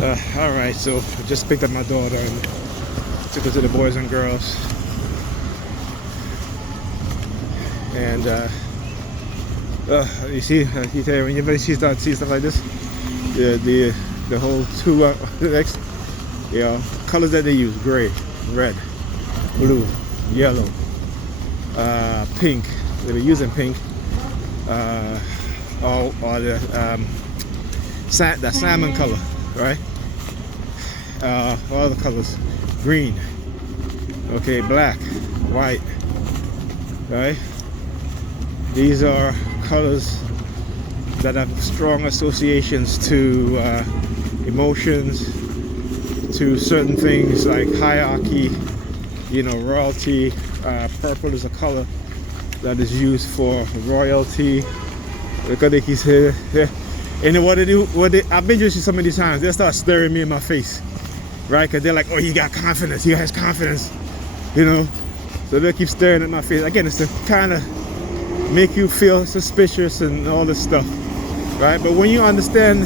Alright, so I just picked up my daughter and took her to the Boys and Girls. And you see, when you see stuff like this, the whole two next, colors that they use: gray, red, blue, yellow, pink. They were using pink, or the salmon color, right? All the colors: green, okay, black, white, right? These are colors that have strong associations to emotions, to certain things like hierarchy, royalty. Purple is a color that is used for royalty. Look at he's here. And what they do, I've been used to some of these times, they start staring me in my face, right? Because they're like, oh, he got confidence, he has confidence, So they keep staring at my face. Again, it's to kind of make you feel suspicious and all this stuff, right? But when you understand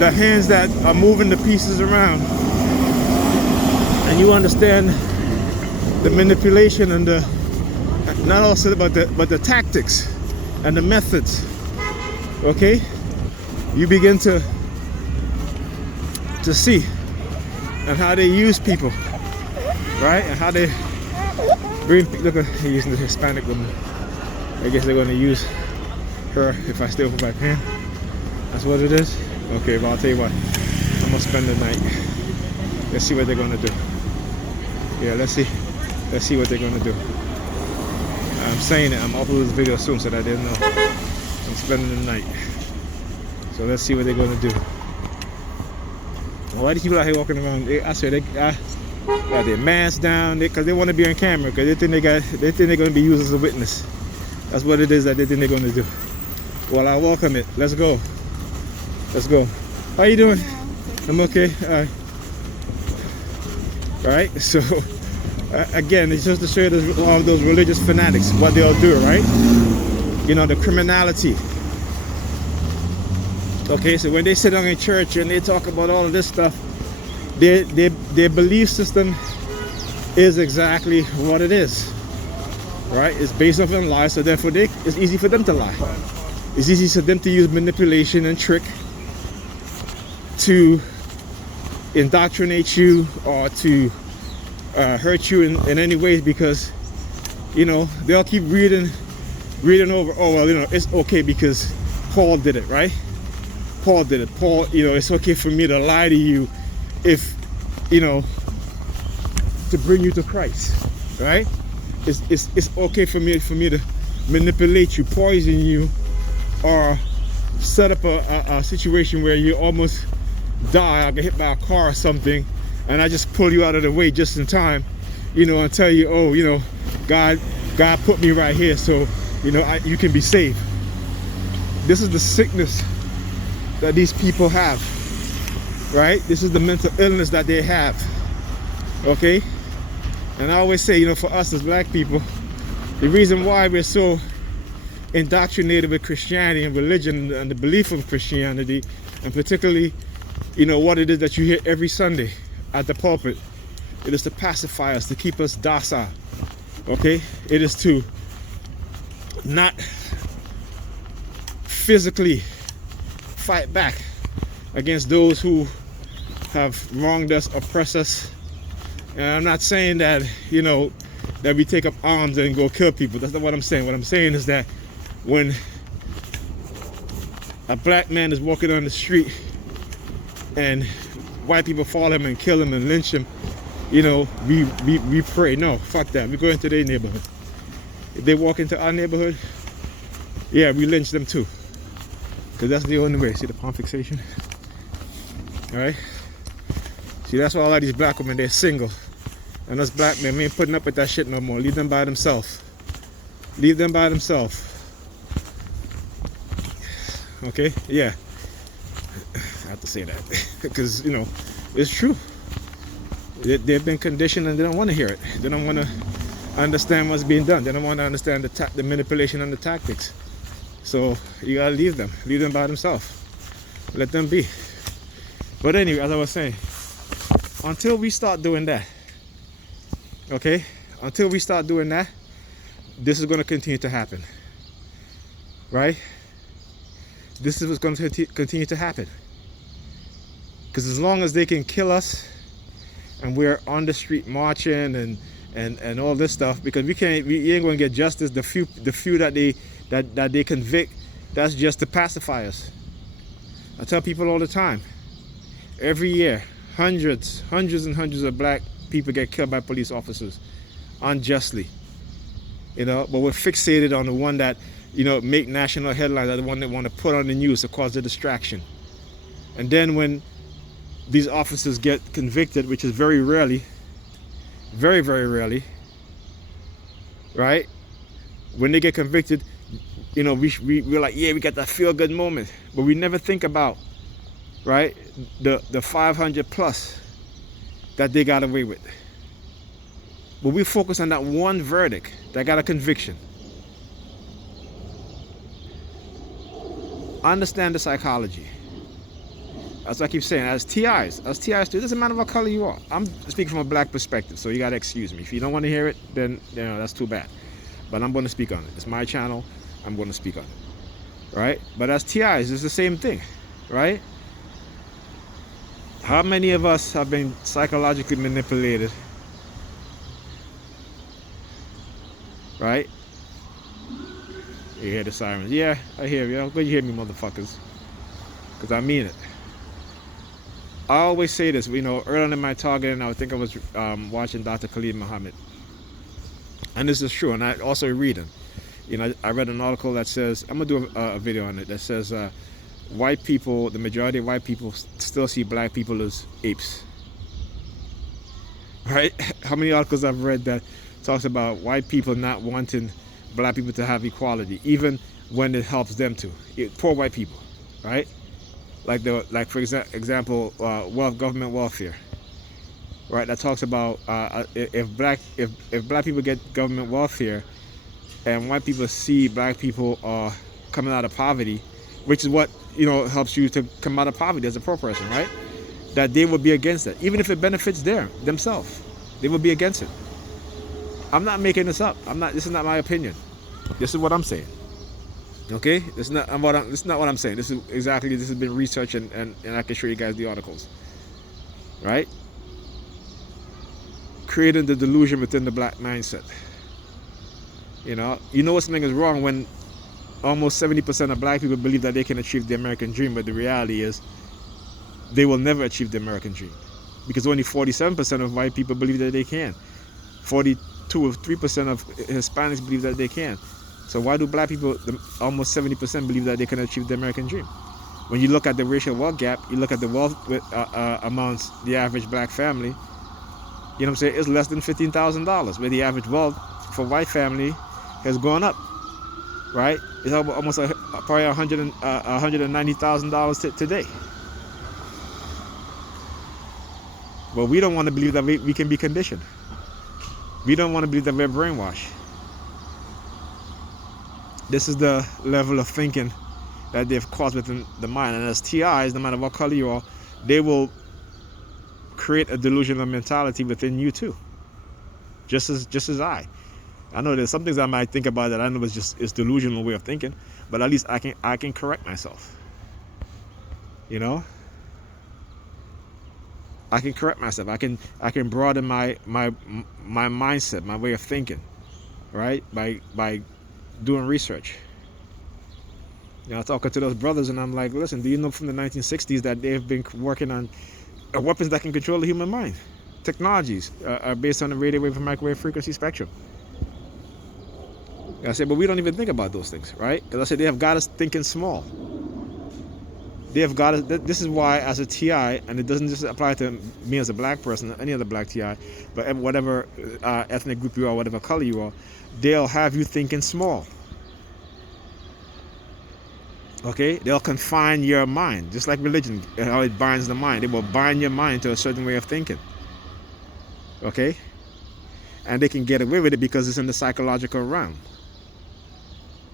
the hands that are moving the pieces around, and you understand the manipulation and the, not also but the tactics and the methods, okay, you begin to see and how they use people, right? And how they bring, look at, he's using the Hispanic woman. I guess they're going to use her if I stay with my pen. That's what it is. Okay, but I'll tell you what, I'm gonna spend the night. Let's see what they're gonna do. Yeah, let's see what they're gonna do. I'm saying it, I'm uploading this video soon, so that I didn't know. I'm spending the night. So let's see what they're gonna do. Why do people out here walking around? I swear they got their masks down because they want to be on camera, because they think they're gonna be used as a witness. That's what it is that they think they're gonna do. Well, I welcome it. Let's go. Let's go. How you doing? I'm okay. All right. So again, it's just to show you all of those religious fanatics what they'll do, right? The criminality. Okay, so when they sit down in church and they talk about all of this stuff, their belief system is exactly what it is, right? It's based off on lies, so therefore it's easy for them to lie. It's easy for them to use manipulation and trick to indoctrinate you or to hurt you in any ways, because they'll keep reading over, oh well, it's okay because Paul did it, right? Paul did it. Paul, it's okay for me to lie to you if to bring you to Christ, right? It's okay for me to manipulate you, poison you, or set up a situation where you almost die or get hit by a car or something, and I just pull you out of the way just in time, and tell you, oh, God put me right here, so you can be saved. This is the sickness that these people have, right? This is the mental illness that they have, okay? And I always say, for us as black people, the reason why we're so indoctrinated with Christianity and religion and the belief of Christianity, and particularly what it is that you hear every Sunday at the pulpit, it is to pacify us, to keep us docile, okay? It is to not physically fight back against those who have wronged us, oppressed us. And I'm not saying that that we take up arms and go kill people. That's not what I'm saying. What I'm saying is that when a black man is walking on the street and white people follow him and kill him and lynch him, we pray. No, fuck that. We go into their neighborhood. If they walk into our neighborhood, yeah, we lynch them too. Because that's the only way. See the palm fixation? Alright? See, that's why all of these black women, they're single. And us black men, we ain't putting up with that shit no more. Leave them by themselves. Leave them by themselves. Okay? Yeah. I have to say that. Because, it's true. They've been conditioned and they don't want to hear it. They don't want to understand what's being done. They don't want to understand the manipulation and the tactics. So you gotta leave them by themselves. Let them be. But anyway, as I was saying, until we start doing that, okay, until we start doing that, this is going to continue to happen, right? This is what's going to continue to happen. Because as long as they can kill us and we're on the street marching and all this stuff, because we ain't going to get justice. The few that they convict, that's just to pacify us. I tell people all the time, every year, hundreds and hundreds of black people get killed by police officers unjustly. You know, but we're fixated on the one that, you know, make national headlines, are the one that want to put on the news to cause a distraction. And then when these officers get convicted, which is very rarely, very, very rarely, right? When they get convicted, you know, we're like, yeah, we got that feel-good moment. But we never think about, right, the 500 plus that they got away with. But we focus on that one verdict that got a conviction. Understand the psychology. As I keep saying, as TIs do, it doesn't matter what color you are. I'm speaking from a black perspective, so you gotta excuse me. If you don't want to hear it, then, you know, that's too bad. But I'm going to speak on it. It's my channel. I'm going to speak on it, right? But as TIs, it's the same thing, right? How many of us have been psychologically manipulated, right? You hear the sirens? Yeah, I hear you. Good, you hear me, motherfuckers, because I mean it. I always say this, you know, earlier in my targeting, I think I was watching Dr. Khalid Muhammad. And this is true, and I also reading. You know, I read an article that says, I'm going to do a video on it, that says white people, the majority of white people still see black people as apes. Right? How many articles I've read that talks about white people not wanting black people to have equality, even when it helps them to. Poor white people, right? Like for example, government welfare, right? That talks about if black people get government welfare, and white people see black people are coming out of poverty, which is what, you know, helps you to come out of poverty as a poor person, right? That they will be against it, even if it benefits themselves, they will be against it. I'm not making this up. This is not my opinion. This is what I'm saying. Okay, this is not what I'm saying. This has been researched, and I can show you guys the articles. Right? Creating the delusion within the black mindset. You know something is wrong when almost 70% of black people believe that they can achieve the American dream, but the reality is they will never achieve the American dream, because only 47% of white people believe that they can. 42 or 3% of Hispanics believe that they can. So why do black people, almost 70%, believe that they can achieve the American dream? When you look at the racial wealth gap, you look at the wealth amongst the average black family, you know what I'm saying, it's less than $15,000, where the average wealth for white family has gone up, right? It's almost probably $190,000 today. But we don't want to believe that we can be conditioned. We don't want to believe that we're brainwashed. This is the level of thinking that they've caused within the mind. And as TIs, no matter what color you are, they will create a delusional mentality within you too. Just as I know there's some things I might think about that I know it's delusional way of thinking, but at least I can correct myself. You know? I can correct myself. I can broaden my mindset, my way of thinking, right? By doing research. You know, talking to those brothers, and I'm like, listen, do you know from the 1960s that they've been working on weapons that can control the human mind? Technologies are based on the radio wave and microwave frequency spectrum. I said, but we don't even think about those things, right? Because I said they have got us thinking small. They have got us. This is why, as a TI, and it doesn't just apply to me as a black person, or any other black TI, but whatever ethnic group you are, whatever color you are, they'll have you thinking small. Okay? They'll confine your mind, just like religion, how it binds the mind. They will bind your mind to a certain way of thinking. Okay? And they can get away with it because it's in the psychological realm.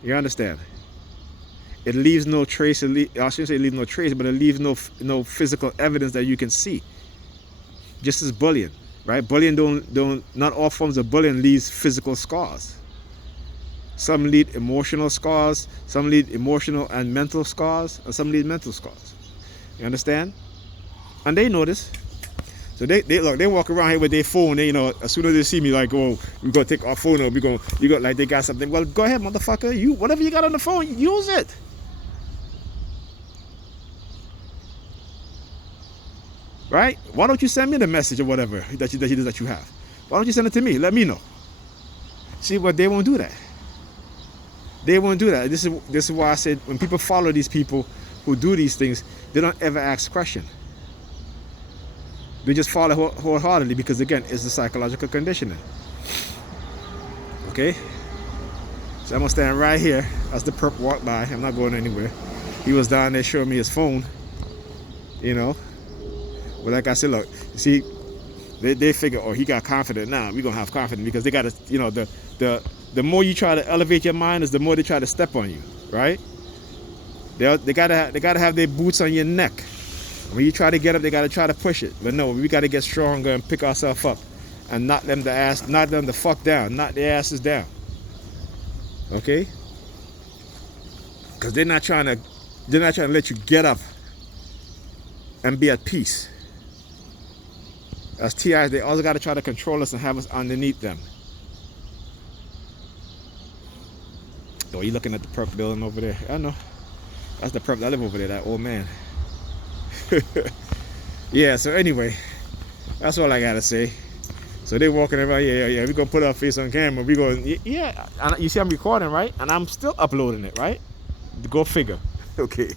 You understand? It leaves no trace. I shouldn't say leave no trace, but it leaves no physical evidence that you can see. Just as bullying, right? Bullying don't not all forms of bullying leaves physical scars. Some lead emotional scars, some lead emotional and mental scars, and some lead mental scars. You understand? And they know this. So they walk around here with their phone. They, as soon as they see me, like, oh, we gonna take our phone, or like they got something. Well, go ahead, motherfucker. You whatever you got on the phone, use it. Right? Why don't you send me the message or whatever that you have? Why don't you send it to me? Let me know. See, but they won't do that. They won't do that. This is why I said when people follow these people who do these things, they don't ever ask questions. They just follow wholeheartedly because, again, it's the psychological conditioning. Okay? So I'm going to stand right here as the perp walked by. I'm not going anywhere. He was down there showing me his phone. But like I said, look, you see, they figure, oh, he got confident now. We're going to have confidence because they got to, the more you try to elevate your mind is the more they try to step on you, right? They gotta have their boots on your neck. When you try to get up, they gotta try to push it. But no, we gotta get stronger and pick ourselves up and knock them the fuck down, knock their asses down. Okay? Because they're not trying to let you get up and be at peace. As TIs, they also gotta try to control us and have us underneath them. Oh, you looking at the perp building over there? I know. That's the perp that live over there, that old man. Yeah, so anyway, that's all I gotta say. So they walking around, yeah, we're gonna put our face on camera. We going, yeah, and you see I'm recording, right? And I'm still uploading it, right? Go figure. Okay.